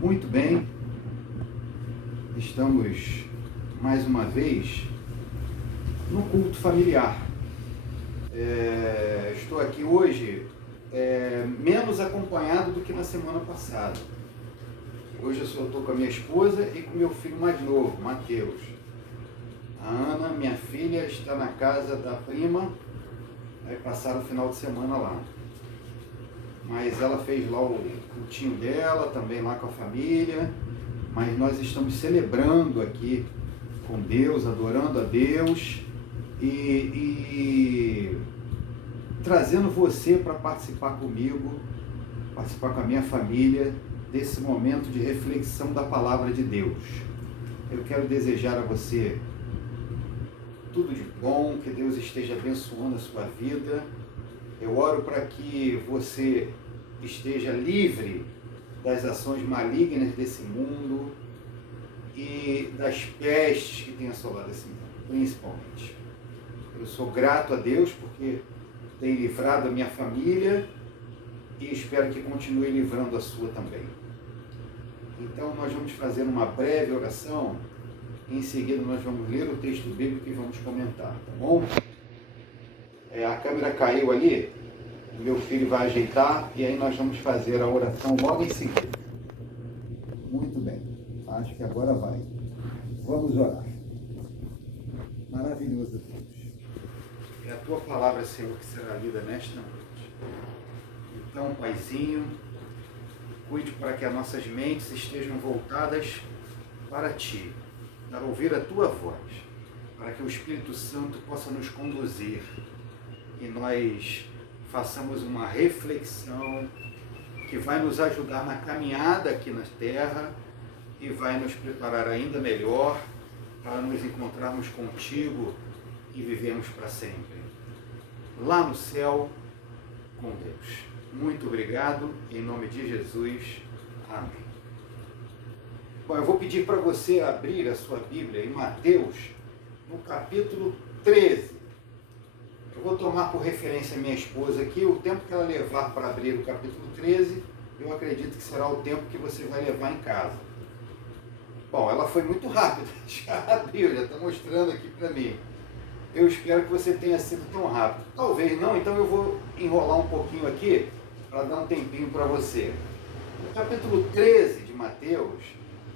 Muito bem, estamos mais uma vez no culto familiar. Estou aqui hoje menos acompanhado do que na semana passada. Hoje eu só estou com a minha esposa e com meu filho mais novo, Mateus. A Ana, minha filha, está na casa da prima, vai passar o final de semana lá. Mas ela fez lá o cultinho dela, também lá com a família. Mas nós estamos celebrando aqui com Deus, adorando a Deus e trazendo você para participar comigo, participar com a minha família desse momento de reflexão da palavra de Deus. Eu quero desejar a você tudo de bom, que Deus esteja abençoando a sua vida. Eu oro para que você esteja livre das ações malignas desse mundo e das pestes que tem assolado esse mundo, principalmente. Eu sou grato a Deus porque tem livrado a minha família e espero que continue livrando a sua também. Então nós vamos fazer uma breve oração, em seguida nós vamos ler o texto bíblico e vamos comentar, tá bom? A câmera caiu ali, o meu filho vai ajeitar e aí nós vamos fazer a oração logo em seguida. Muito bem, acho que agora vai. Vamos orar. Maravilhoso Deus. É a tua palavra, Senhor, que será lida nesta noite. Então, Paizinho, cuide para que as nossas mentes estejam voltadas para Ti, para ouvir a Tua voz, para que o Espírito Santo possa nos conduzir e nós façamos uma reflexão que vai nos ajudar na caminhada aqui na terra e vai nos preparar ainda melhor para nos encontrarmos contigo e vivermos para sempre. Lá no céu, com Deus. Muito obrigado, em nome de Jesus. Amém. Bom, eu vou pedir para você abrir a sua Bíblia em Mateus, no capítulo 13. Eu vou tomar por referência a minha esposa aqui, o tempo que ela levar para abrir o capítulo 13, eu acredito que será o tempo que você vai levar em casa. Bom, ela foi muito rápida, já abriu, já está mostrando aqui para mim. Eu espero que você tenha sido tão rápido. Talvez não, então eu vou enrolar um pouquinho aqui, para dar um tempinho para você. O capítulo 13 de Mateus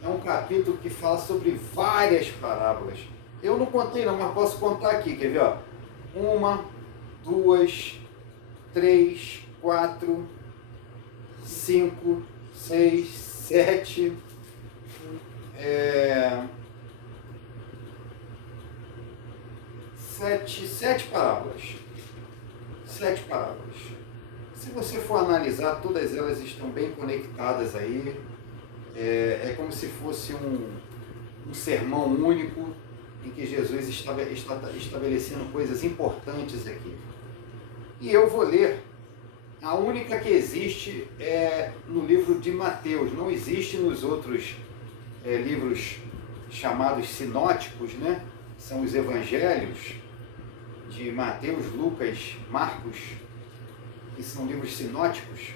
é um capítulo que fala sobre várias parábolas. Eu não contei não, mas posso contar aqui, quer ver? Ó? 1, 2, 3, 4, 5, 6, 7, 7 parábolas. 7 parábolas. Se você for analisar, todas elas estão bem conectadas aí. É como se fosse um sermão único em que Jesus está estabelecendo coisas importantes aqui. E eu vou ler a única que existe no livro de Mateus. Não existe nos outros livros chamados sinóticos, né? São os evangelhos de Mateus, Lucas, Marcos, que são livros sinóticos.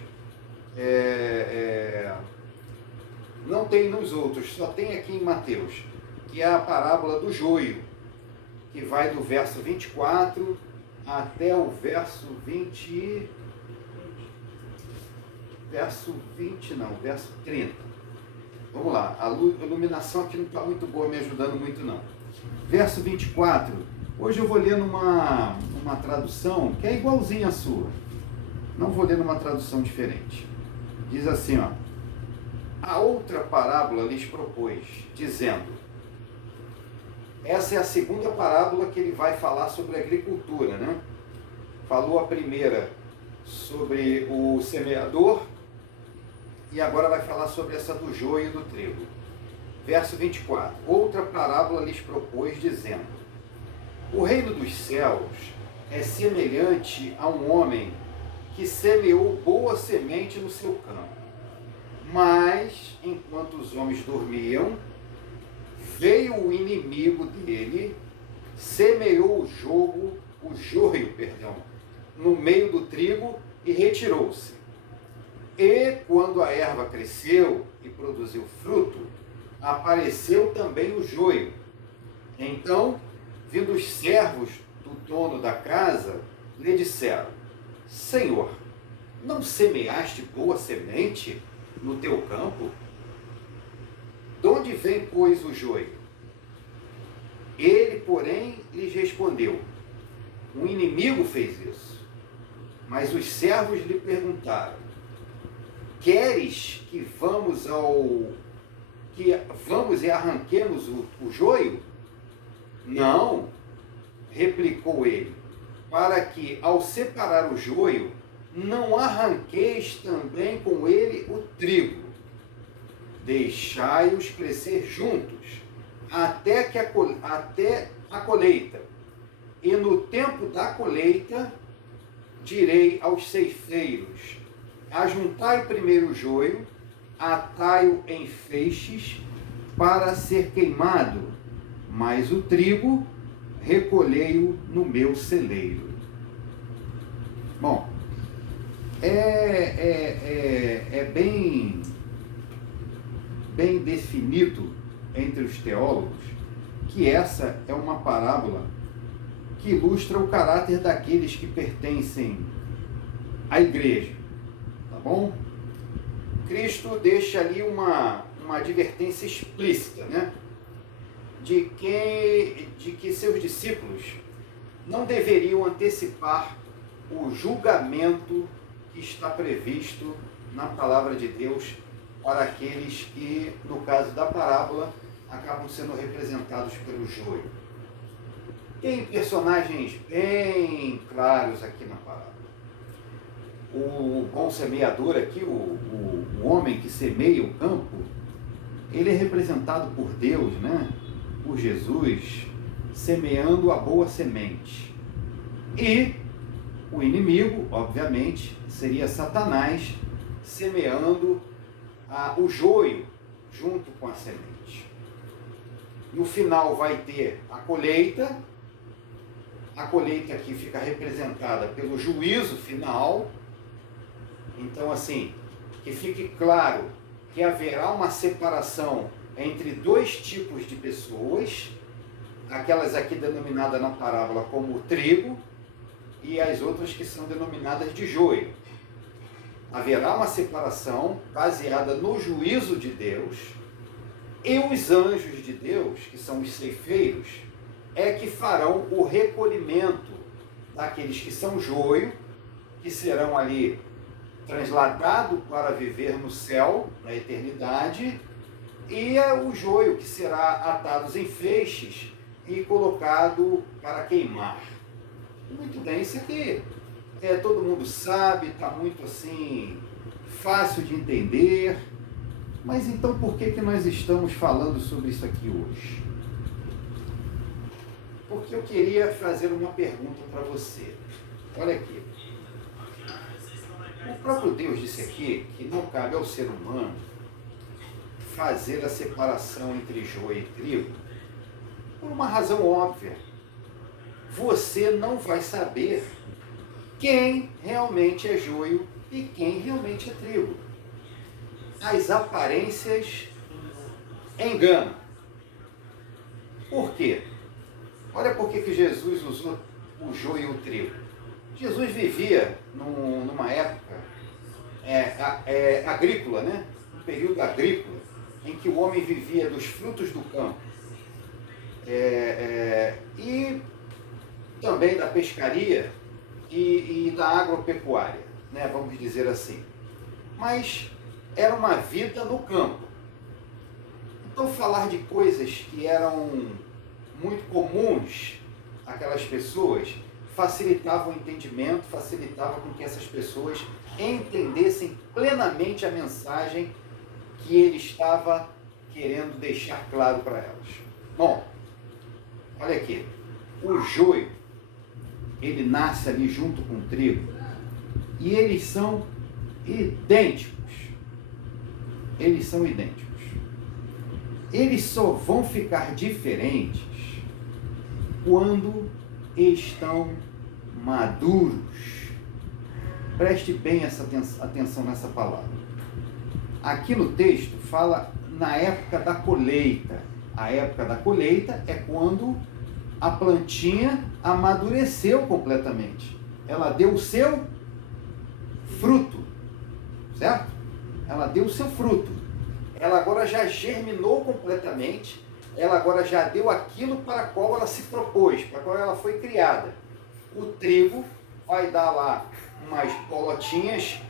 Não tem nos outros, só tem aqui em Mateus, que é a parábola do joio, que vai do verso 24 até o verso 20, verso 30. Vamos lá, a iluminação aqui não está muito boa, me ajudando muito não. Verso 24, hoje eu vou ler numa tradução que é igualzinha à sua, não vou ler numa tradução diferente. Diz assim, ó: a outra parábola lhes propôs, dizendo, essa é a segunda parábola que ele vai falar sobre a agricultura, né? Falou a primeira sobre o semeador e agora vai falar sobre essa do joio e do trigo. Verso 24, outra parábola lhes propôs, dizendo, o reino dos céus é semelhante a um homem que semeou boa semente no seu campo. Mas, enquanto os homens dormiam, veio o inimigo dele, semeou o joio, no meio do trigo e retirou-se. E quando a erva cresceu e produziu fruto, apareceu também o joio. Então, vindo os servos do dono da casa, lhe disseram: Senhor, não semeaste boa semente no teu campo? De onde vem, pois, o joio? Ele, porém, lhes respondeu: um inimigo fez isso. Mas os servos lhe perguntaram: queres que vamos e arranquemos o joio? Não, replicou ele, para que, ao separar o joio, não arranqueis também com ele o trigo. Deixai-os crescer juntos, até a colheita. E no tempo da colheita, direi aos ceifeiros: ajuntai primeiro o joio, atai-o em feixes, para ser queimado, mas o trigo recolhei-o no meu celeiro. Bom, é bem definido entre os teólogos que essa é uma parábola que ilustra o caráter daqueles que pertencem à igreja, tá bom? Cristo deixa ali uma advertência explícita, né? De que seus discípulos não deveriam antecipar o julgamento que está previsto na palavra de Deus para aqueles que, no caso da parábola, acabam sendo representados pelo joio. Tem personagens bem claros aqui na parábola. O bom semeador aqui, o homem que semeia o campo, ele é representado por Deus, né? Por Jesus, semeando a boa semente. E o inimigo, obviamente, seria Satanás, semeando o joio junto com a semente. No final vai ter a colheita aqui fica representada pelo juízo final. Então, assim, que fique claro que haverá uma separação entre dois tipos de pessoas, aquelas aqui denominadas na parábola como trigo e as outras que são denominadas de joio. Haverá uma separação baseada no juízo de Deus, e os anjos de Deus, que são os ceifeiros, é que farão o recolhimento daqueles que são joio, que serão ali transladados para viver no céu, na eternidade, e o joio que será atado em feixes e colocado para queimar. Muito bem, isso aqui todo mundo sabe, está muito assim, fácil de entender, mas então por que nós estamos falando sobre isso aqui hoje? Porque eu queria fazer uma pergunta para você. Olha aqui. O próprio Deus disse aqui que não cabe ao ser humano fazer a separação entre joio e trigo por uma razão óbvia. Você não vai saber quem realmente é joio e quem realmente é trigo. As aparências enganam. Por quê? Olha por que Jesus usou o joio e o trigo. Jesus vivia numa época agrícola, né? Um período agrícola, em que o homem vivia dos frutos do campo e também da pescaria e da agropecuária, né? Vamos dizer assim. Mas era uma vida no campo. Então, falar de coisas que eram muito comuns àquelas pessoas facilitava o entendimento, facilitava com que essas pessoas entendessem plenamente a mensagem que ele estava querendo deixar claro para elas. Bom, olha aqui, o joio, ele nasce ali junto com o trigo, e eles são idênticos. Eles são idênticos. Eles só vão ficar diferentes quando estão maduros. preste bem essa atenção nessa palavra. Aqui no texto fala na época da colheita. A época da colheita é quando a plantinha amadureceu completamente. Ela deu o seu fruto, certo? Ela deu o seu fruto. Ela agora já germinou completamente. Ela agora já deu aquilo para o qual ela se propôs, para o qual ela foi criada. O trigo vai dar lá umas bolotinhas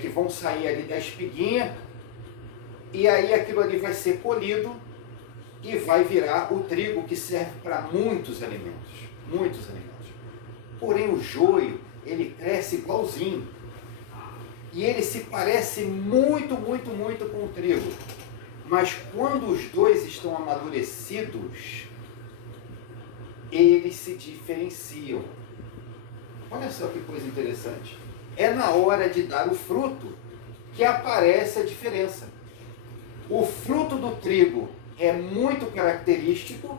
que vão sair ali da espiguinha, e aí aquilo ali vai ser colhido e vai virar o trigo, que serve para muitos alimentos, muitos alimentos. Porém o joio, ele cresce igualzinho, e ele se parece muito, muito, muito com o trigo. Mas quando os dois estão amadurecidos, eles se diferenciam. Olha só que coisa interessante. É na hora de dar o fruto que aparece a diferença. O fruto do trigo é muito característico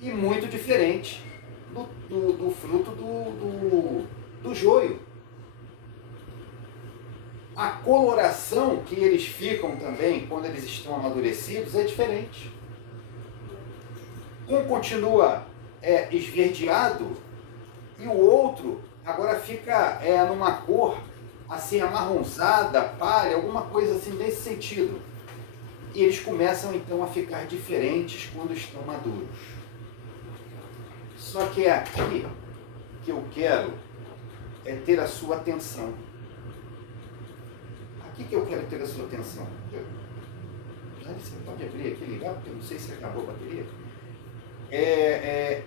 e muito diferente do fruto do joio. A coloração que eles ficam também, quando eles estão amadurecidos, é diferente. Um continua esverdeado e o outro agora fica numa cor assim amarronzada, palha, alguma coisa assim nesse sentido. E eles começam então a ficar diferentes quando estão maduros. Só que é aqui que eu quero ter a sua atenção. Aqui que eu quero ter a sua atenção. Você pode abrir aqui e ligar, porque eu não sei se acabou a bateria.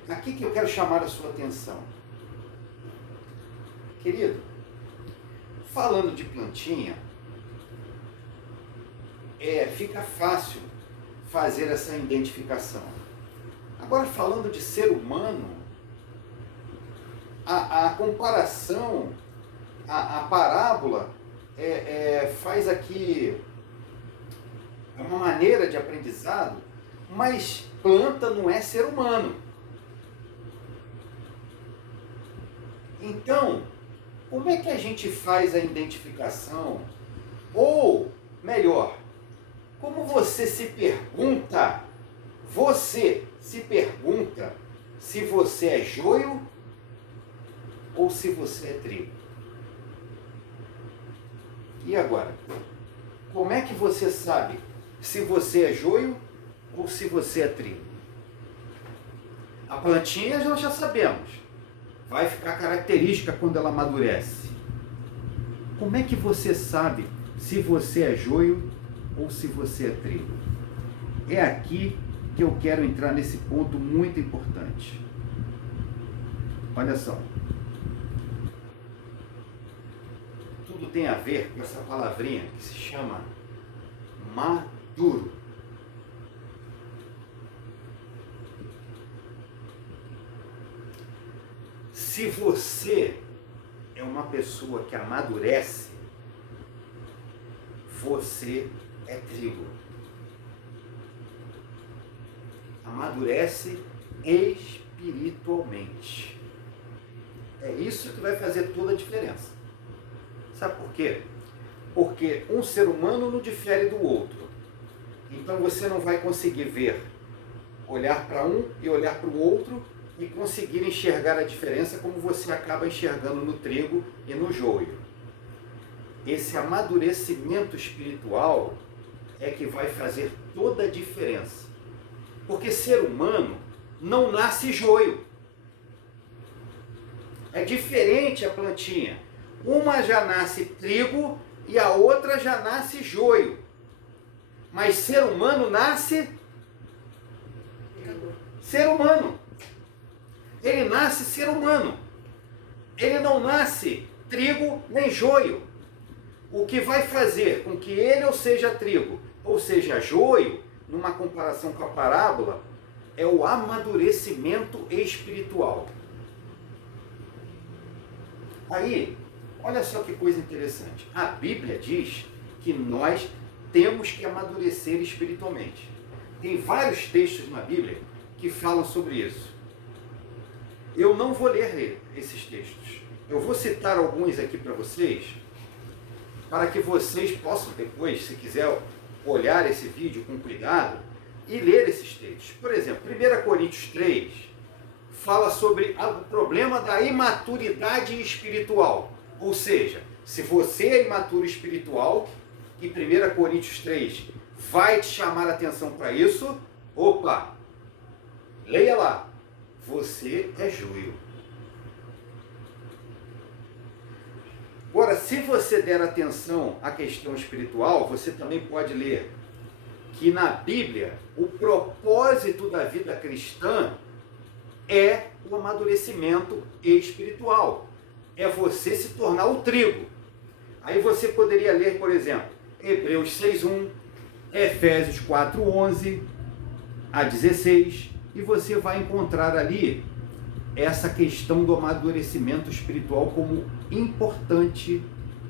Aqui que eu quero chamar a sua atenção. Querido, falando de plantinha, fica fácil fazer essa identificação. Agora, falando de ser humano, a comparação, a parábola, faz aqui uma maneira de aprendizado, mas planta não é ser humano. Então, como é que a gente faz a identificação? Ou, melhor, como você se pergunta se você é joio ou se você é trigo? E agora? Como é que você sabe se você é joio ou se você é trigo? A plantinha nós já sabemos. Vai ficar característica quando ela amadurece. Como é que você sabe se você é joio ou se você é trigo? É aqui que eu quero entrar nesse ponto muito importante. Olha só. Tudo tem a ver com essa palavrinha que se chama maduro. Se você é uma pessoa que amadurece, você é trigo. Amadurece espiritualmente. É isso que vai fazer toda a diferença. Sabe por quê? Porque um ser humano não difere do outro. Então você não vai conseguir olhar para um e olhar para o outro e conseguir enxergar a diferença como você acaba enxergando no trigo e no joio. Esse amadurecimento espiritual é que vai fazer toda a diferença. Porque ser humano não nasce joio. É diferente a plantinha. Uma já nasce trigo e a outra já nasce joio. Mas ser humano nasce ser humano. Ele nasce ser humano. Ele não nasce trigo nem joio. O que vai fazer com que ele ou seja trigo ou seja joio, numa comparação com a parábola, é o amadurecimento espiritual. Aí, olha só que coisa interessante. A Bíblia diz que nós temos que amadurecer espiritualmente. Tem vários textos na Bíblia que falam sobre isso. Eu não vou ler esses textos. Eu vou citar alguns aqui para vocês, para que vocês possam depois, se quiser, olhar esse vídeo com cuidado e ler esses textos. Por exemplo, 1 Coríntios 3 fala sobre o problema da imaturidade espiritual. Ou seja, se você é imaturo espiritual, e 1 Coríntios 3 vai te chamar a atenção para isso, opa, leia lá, você é joio. Agora, se você der atenção à questão espiritual, você também pode ler que na Bíblia o propósito da vida cristã é o amadurecimento espiritual. É você se tornar o trigo. Aí você poderia ler, por exemplo, Hebreus 6:1, Efésios 4:11 a 16, e você vai encontrar ali essa questão do amadurecimento espiritual como importante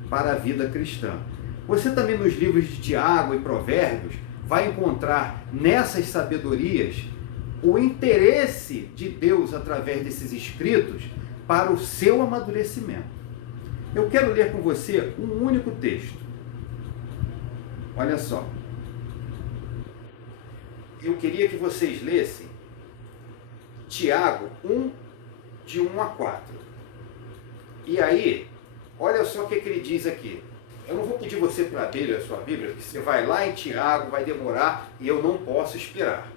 para a vida cristã. Você também nos livros de Tiago e Provérbios vai encontrar nessas sabedorias o interesse de Deus através desses escritos para o seu amadurecimento. Eu quero ler com você um único texto. Olha só. Eu queria que vocês lessem Tiago 1, de 1 a 4. E aí, olha só o que ele diz aqui. Eu não vou pedir você para abrir a sua Bíblia, porque você vai lá em Tiago, vai demorar e eu não posso esperar.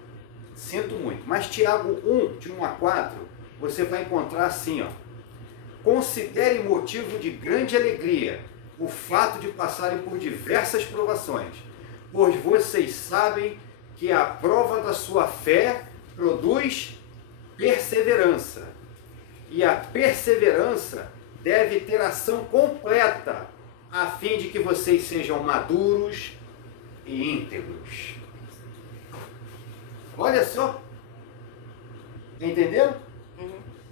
Sinto muito. Mas Tiago 1, de 1 a 4, você vai encontrar assim, ó. Considere motivo de grande alegria o fato de passarem por diversas provações, pois vocês sabem que a prova da sua fé produz perseverança. E a perseverança deve ter ação completa, a fim de que vocês sejam maduros e íntegros. Olha só. Entenderam?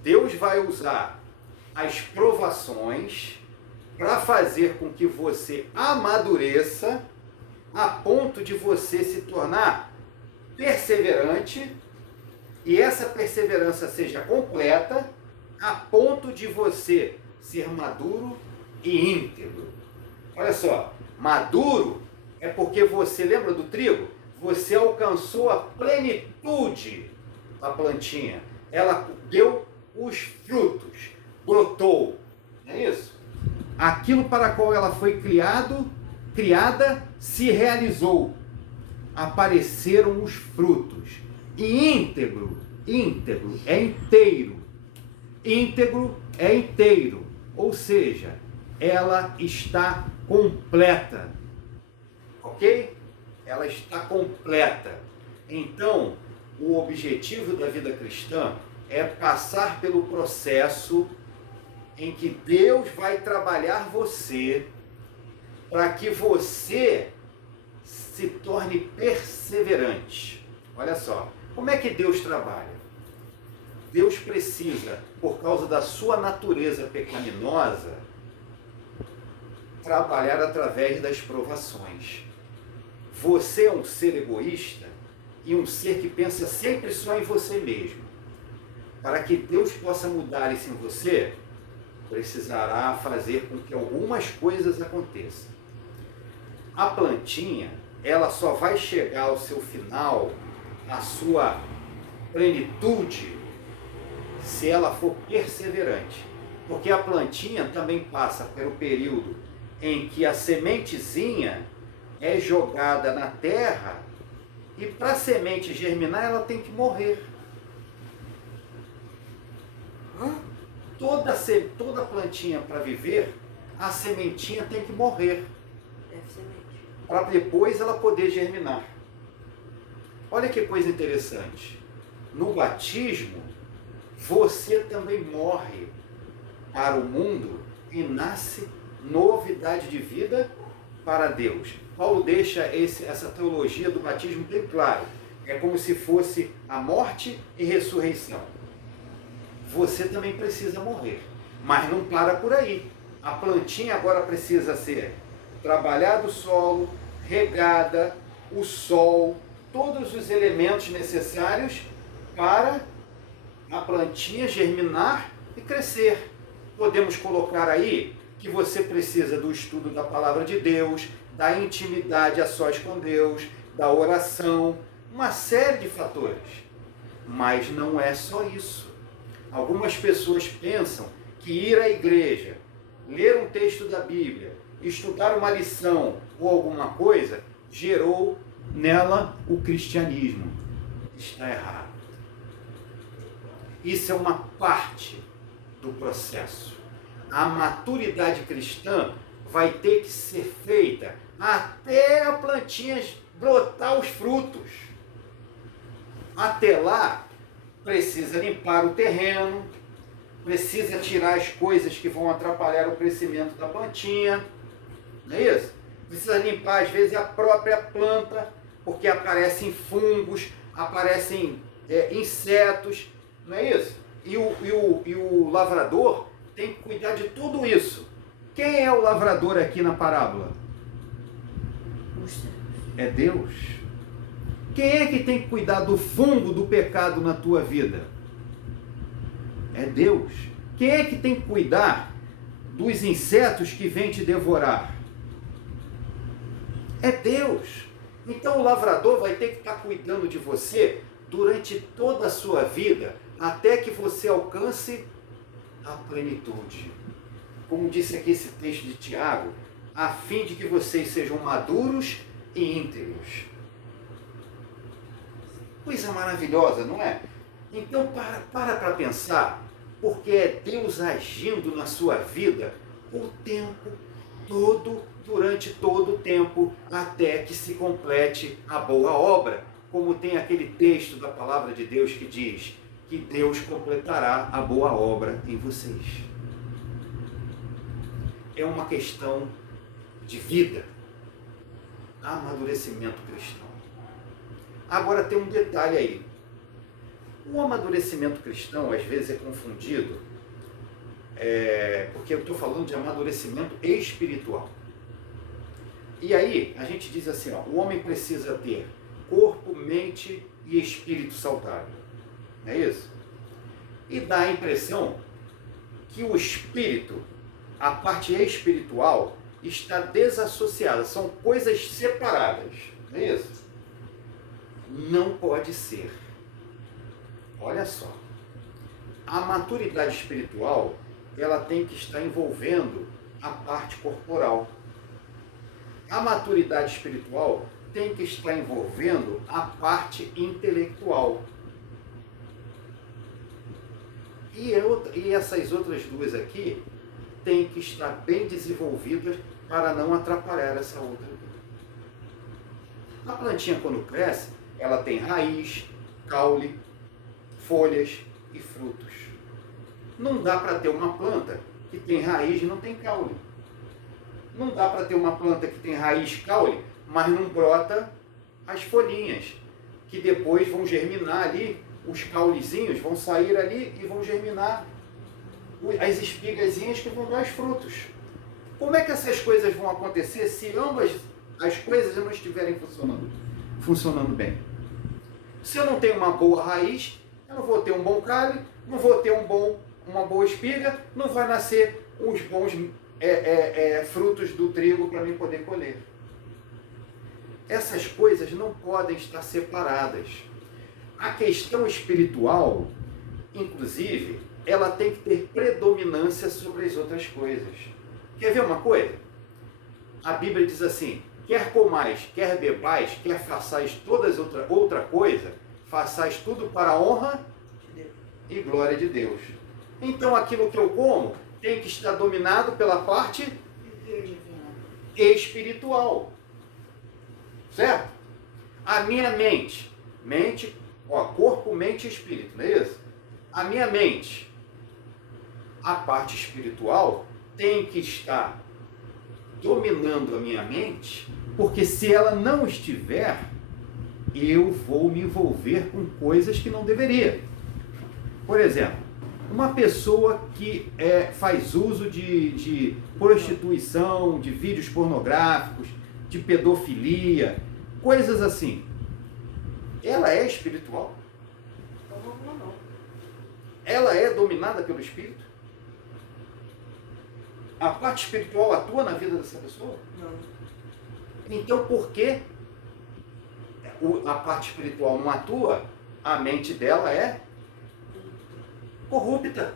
Deus vai usar as provações para fazer com que você amadureça a ponto de você se tornar perseverante, e essa perseverança seja completa a ponto de você ser maduro e íntegro. Olha só, maduro é porque você, lembra do trigo? Você alcançou a plenitude da plantinha. Ela deu os frutos, brotou. Não é isso? Aquilo para qual ela foi criada, se realizou. Apareceram os frutos. E íntegro é inteiro. Íntegro é inteiro, ou seja, ela está completa, ok? Ela está completa. Então, o objetivo da vida cristã é passar pelo processo em que Deus vai trabalhar você para que você se torne perseverante. Olha só, como é que Deus trabalha? Deus precisa, por causa da sua natureza pecaminosa, trabalhar através das provações. Você é um ser egoísta e um ser que pensa sempre só em você mesmo. Para que Deus possa mudar isso em você, precisará fazer com que algumas coisas aconteçam. A plantinha, ela só vai chegar ao seu final, à sua plenitude, se ela for perseverante. Porque a plantinha também passa pelo período em que a sementezinha é jogada na terra e para a semente germinar ela tem que morrer. Toda plantinha para viver, a sementinha tem que morrer. Para depois ela poder germinar. Olha que coisa interessante. No batismo, você também morre para o mundo e nasce novidade de vida para Deus. Paulo deixa essa teologia do batismo bem claro. É como se fosse a morte e ressurreição. Você também precisa morrer, mas não para por aí. A plantinha agora precisa ser trabalhado o solo, regada, o sol, todos os elementos necessários para a plantinha germinar e crescer. podemos colocar aí que você precisa do estudo da palavra de Deus, da intimidade a sós com Deus, da oração, uma série de fatores. Mas não é só isso. Algumas pessoas pensam que ir à igreja, ler um texto da Bíblia, estudar uma lição ou alguma coisa, gerou nela o cristianismo. Está errado. Isso é uma parte do processo. A maturidade cristã vai ter que ser feita até a plantinha brotar os frutos. Até lá, precisa limpar o terreno, precisa tirar as coisas que vão atrapalhar o crescimento da plantinha, não é isso? Precisa limpar, às vezes, a própria planta, porque aparecem fungos, aparecem insetos, não é isso? E o lavrador tem que cuidar de tudo isso. Quem é o lavrador aqui na parábola? É Deus. Quem é que tem que cuidar do fungo do pecado na tua vida? É Deus. Quem é que tem que cuidar dos insetos que vêm te devorar? É Deus. Então o lavrador vai ter que estar cuidando de você durante toda a sua vida, até que você alcance a plenitude. Como disse aqui esse texto de Tiago, a fim de que vocês sejam maduros e íntegros. Coisa maravilhosa, não é? Então para pensar, porque é Deus agindo na sua vida o tempo todo, durante todo o tempo, até que se complete a boa obra, como tem aquele texto da palavra de Deus que diz que Deus completará a boa obra em vocês. É uma questão de vida, amadurecimento cristão. Agora tem um detalhe aí. O amadurecimento cristão às vezes é confundido, porque eu estou falando de amadurecimento espiritual. E aí a gente diz assim, ó, o homem precisa ter corpo, mente e espírito saudável. Não é isso? E dá a impressão que o espírito, a parte espiritual, está desassociada, são coisas separadas. Não é isso? Não pode ser. Olha só. A maturidade espiritual, ela tem que estar envolvendo a parte corporal. A maturidade espiritual tem que estar envolvendo a parte intelectual. E essas outras duas aqui têm que estar bem desenvolvidas para não atrapalhar essa outra. A plantinha, quando cresce, ela tem raiz, caule, folhas e frutos. Não dá para ter uma planta que tem raiz e não tem caule. Não dá para ter uma planta que tem raiz, caule, mas não brota as folhinhas, que depois vão germinar ali, os caulezinhos vão sair ali e vão germinar as espigazinhas que vão dar os frutos. Como é que essas coisas vão acontecer se ambas as coisas não estiverem funcionando bem? Se eu não tenho uma boa raiz, eu não vou ter um bom caule, não vou ter uma boa espiga, não vai nascer uns bons frutos do trigo para mim poder colher. Essas coisas não podem estar separadas. A questão espiritual, inclusive, ela tem que ter predominância sobre as outras coisas. Quer ver uma coisa? A Bíblia diz assim, quer comais, quer bebais, quer façais todas outra coisa, façais tudo para a honra e glória de Deus. Então aquilo que eu como tem que estar dominado pela parte espiritual. Certo? A minha mente, corpo, mente e espírito, não é isso? A minha mente, a parte espiritual, tem que estar dominando a minha mente, porque se ela não estiver, eu vou me envolver com coisas que não deveria. Por exemplo, uma pessoa que faz uso de prostituição, de vídeos pornográficos, de pedofilia, coisas assim. Ela é espiritual? Não. Ela é dominada pelo Espírito? A parte espiritual atua na vida dessa pessoa? Não. Então, por que a parte espiritual não atua? A mente dela é corrupta,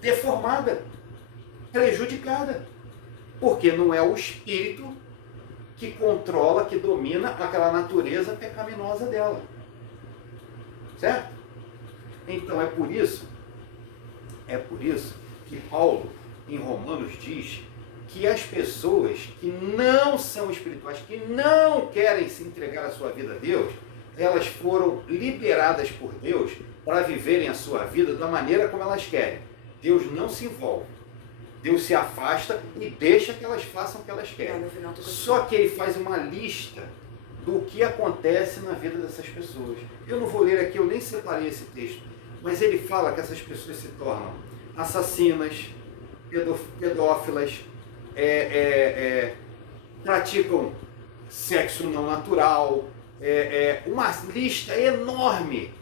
deformada, prejudicada. Porque não é o espírito que controla, que domina aquela natureza pecaminosa dela. Certo? Então é por isso que Paulo, em Romanos, diz que as pessoas que não são espirituais, que não querem se entregar a sua vida a Deus, elas foram liberadas por Deus para viverem a sua vida da maneira como elas querem. Deus não se envolve. Deus se afasta e deixa que elas façam o que elas querem. Só que ele faz uma lista do que acontece na vida dessas pessoas. Eu não vou ler aqui, eu nem separei esse texto, mas ele fala que essas pessoas se tornam assassinas, pedófilas, praticam sexo não natural, uma lista enorme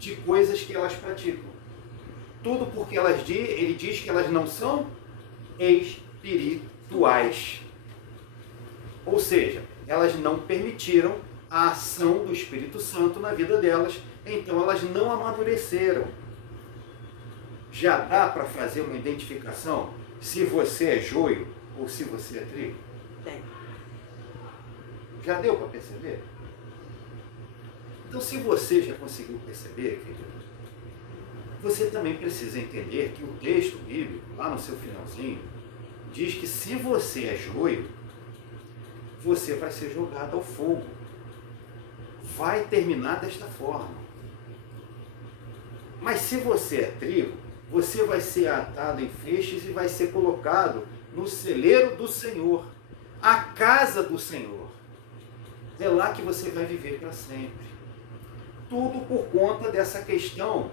de coisas que elas praticam. Tudo porque ele diz que elas não são espirituais. Ou seja, elas não permitiram a ação do Espírito Santo na vida delas, então elas não amadureceram. Já dá para fazer uma identificação se você é joio ou se você é trigo? Tem. Já deu para perceber? Então, se você já conseguiu perceber, querido, você também precisa entender que o texto bíblico, lá no seu finalzinho, diz que se você é joio, você vai ser jogado ao fogo. Vai terminar desta forma. Mas se você é trigo, você vai ser atado em feixes e vai ser colocado no celeiro do Senhor, a casa do Senhor. É lá que você vai viver para sempre. Tudo por conta dessa questão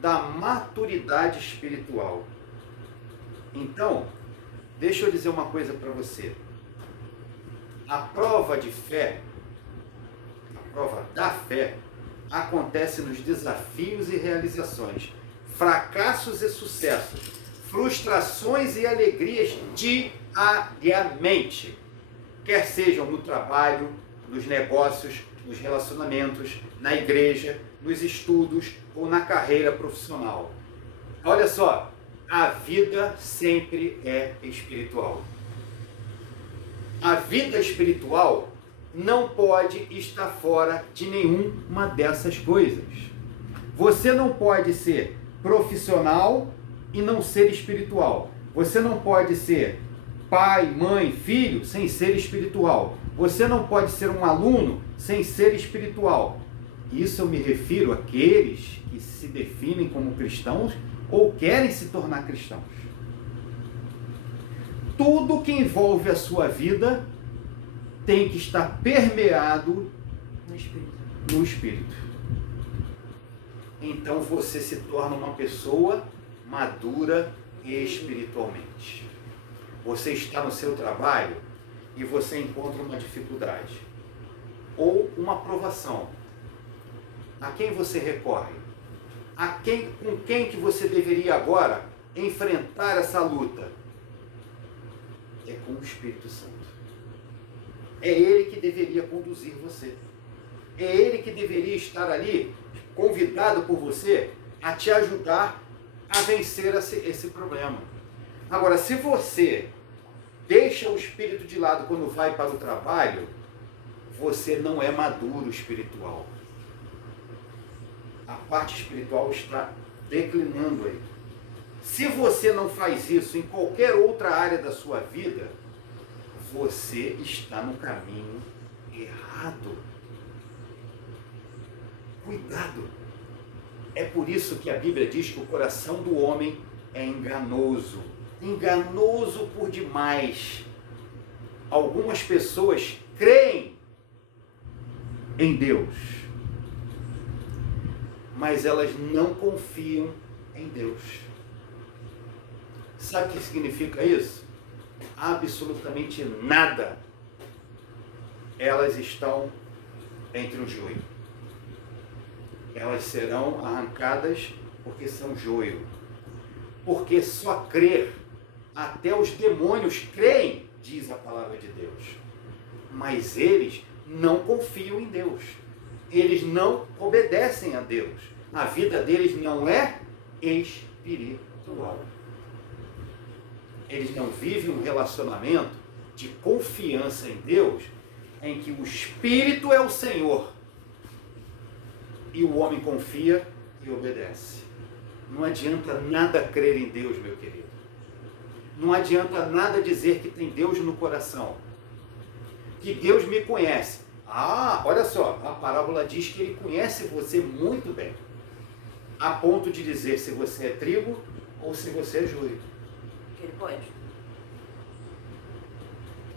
da maturidade espiritual. Então, deixa eu dizer uma coisa para você. A prova de fé, a prova da fé, acontece nos desafios e realizações, fracassos e sucessos, frustrações e alegrias diariamente, quer sejam no trabalho, nos negócios, nos relacionamentos, na igreja, nos estudos ou na carreira profissional. Olha só, a vida sempre é espiritual. A vida espiritual não pode estar fora de nenhuma dessas coisas. Você não pode ser profissional e não ser espiritual. Você não pode ser pai, mãe, filho sem ser espiritual. Você não pode ser um aluno sem ser espiritual. Isso eu me refiro àqueles que se definem como cristãos ou querem se tornar cristãos. Tudo que envolve a sua vida tem que estar permeado no Espírito. Então você se torna uma pessoa madura espiritualmente. Você está no seu trabalho e você encontra uma dificuldade ou uma provação. A quem você recorre? Com quem que você deveria agora enfrentar essa luta? É com o Espírito Santo. É Ele que deveria conduzir você. É Ele que deveria estar ali, convidado por você, a te ajudar a vencer esse problema. Agora, se você deixa o Espírito de lado quando vai para o trabalho, você não é maduro espiritual. A parte espiritual está declinando aí. Se você não faz isso em qualquer outra área da sua vida, você está no caminho errado. Cuidado. É por isso que a Bíblia diz que o coração do homem é enganoso. Enganoso por demais. Algumas pessoas creem em Deus, mas elas não confiam em Deus. Sabe o que significa isso? Absolutamente nada. Elas estão entre o joio. Elas serão arrancadas porque são joio. porque só crer, até os demônios creem, diz a palavra de Deus. Mas eles não confiam em Deus. Eles não obedecem a Deus. A vida deles não é espiritual. Eles não vivem um relacionamento de confiança em Deus, em que o Espírito é o Senhor e o homem confia e obedece. Não adianta nada crer em Deus, meu querido. Não adianta nada dizer que tem Deus no coração, que Deus me conhece. Ah, olha só, a parábola diz que Ele conhece você muito bem, a ponto de dizer se você é trigo ou se você é joio. Ele pode.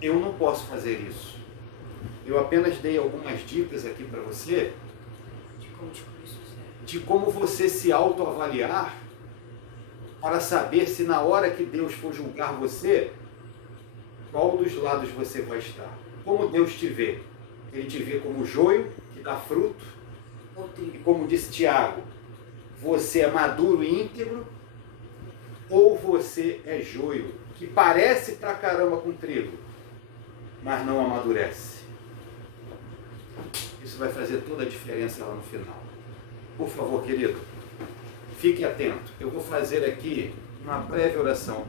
Eu não posso fazer isso. Eu apenas dei algumas dicas aqui para você De como descobrir sucesso. de como você se autoavaliar para saber se na hora que Deus for julgar você, qual dos lados você vai estar. Como Deus te vê? Ele te vê como joio, que dá fruto, Ou e trigo. como disse Tiago, você é maduro e íntegro, ou você é joio, que parece pra caramba com trigo, mas não amadurece. Isso vai fazer toda a diferença lá no final. Por favor, querido, fique atento. Eu vou fazer aqui uma breve oração.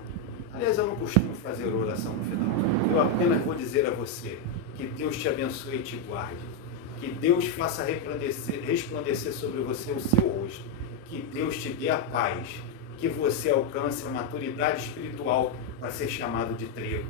Aliás, eu não costumo fazer oração no final. Eu apenas vou dizer a você que Deus te abençoe e te guarde. Que Deus faça resplandecer sobre você o seu rosto. Que Deus te dê a paz. Que você alcance a maturidade espiritual para ser chamado de trigo.